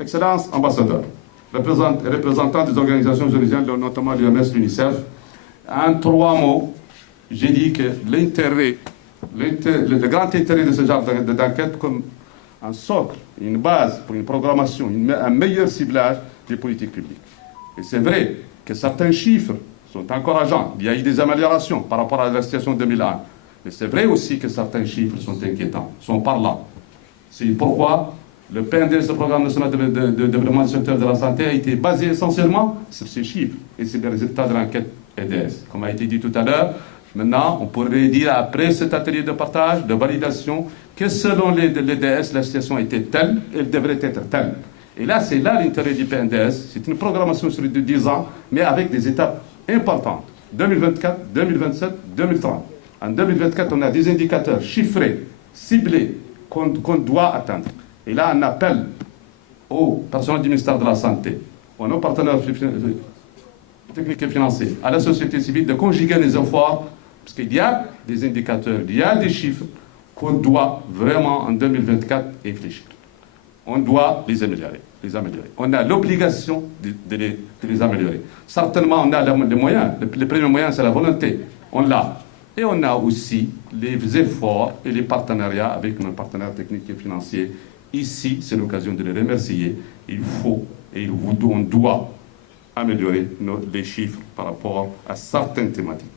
Excellence ambassadeur, représentant des organisations onusiennes, notamment l'UMS, l'UNICEF, en 3 mots, j'ai dit que le grand intérêt de ce genre d'enquête comme un socle, une base pour une programmation, un meilleur ciblage des politiques publiques. Et c'est vrai que certains chiffres sont encourageants. Il y a eu des améliorations par rapport à la situation 2001. Mais c'est vrai aussi que certains chiffres sont inquiétants, sont parlants. C'est pourquoi le PNDS, le Programme national de développement du secteur de la santé, a été basé essentiellement sur ces chiffres et c'est les résultats de l'enquête EDS. Comme a été dit tout à l'heure, maintenant, on pourrait dire, après cet atelier de partage, de validation, que selon l'EDS, la situation était telle, elle devrait être telle. Et là, c'est là l'intérêt du PNDS. C'est une programmation sur 10 ans, mais avec des étapes importantes. 2024, 2027, 2030. En 2024, on a des indicateurs chiffrés, ciblés, qu'on doit atteindre. Et là, on appelle aux personnels du ministère de la Santé, aux nos partenaires techniques et financiers, à la société civile de conjuguer les efforts, parce qu'il y a des indicateurs, il y a des chiffres qu'on doit vraiment en 2024 réfléchir. On doit les améliorer. On a l'obligation de les améliorer. Certainement, on a les moyens. Le premier moyen, c'est la volonté. On l'a. Et on a aussi les efforts et les partenariats avec nos partenaires techniques et financiers. Ici, c'est l'occasion de les remercier. Il faut et on doit améliorer les chiffres par rapport à certaines thématiques.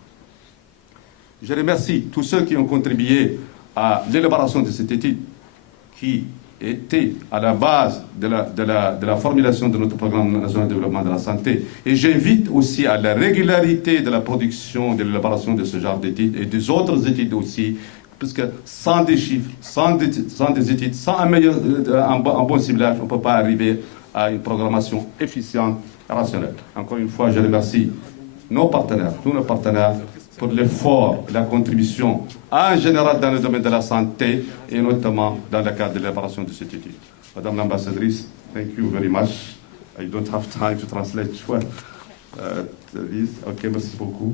Je remercie tous ceux qui ont contribué à l'élaboration de cette étude qui était à la base de la formulation de notre programme national de développement de la santé. Et j'invite aussi à la régularité de la production, de l'élaboration de ce genre d'études et des autres études aussi, puisque sans des chiffres, sans des études, sans un bon ciblage, on ne peut pas arriver à une programmation efficiente et rationnelle. Encore une fois, je remercie nos partenaires, tous nos partenaires, pour l'effort, la contribution en général dans le domaine de la santé et notamment dans le cadre de l'élaboration de cette étude. Madame l'ambassadrice, thank you very much. I don't have time to translate this. Ok, merci beaucoup.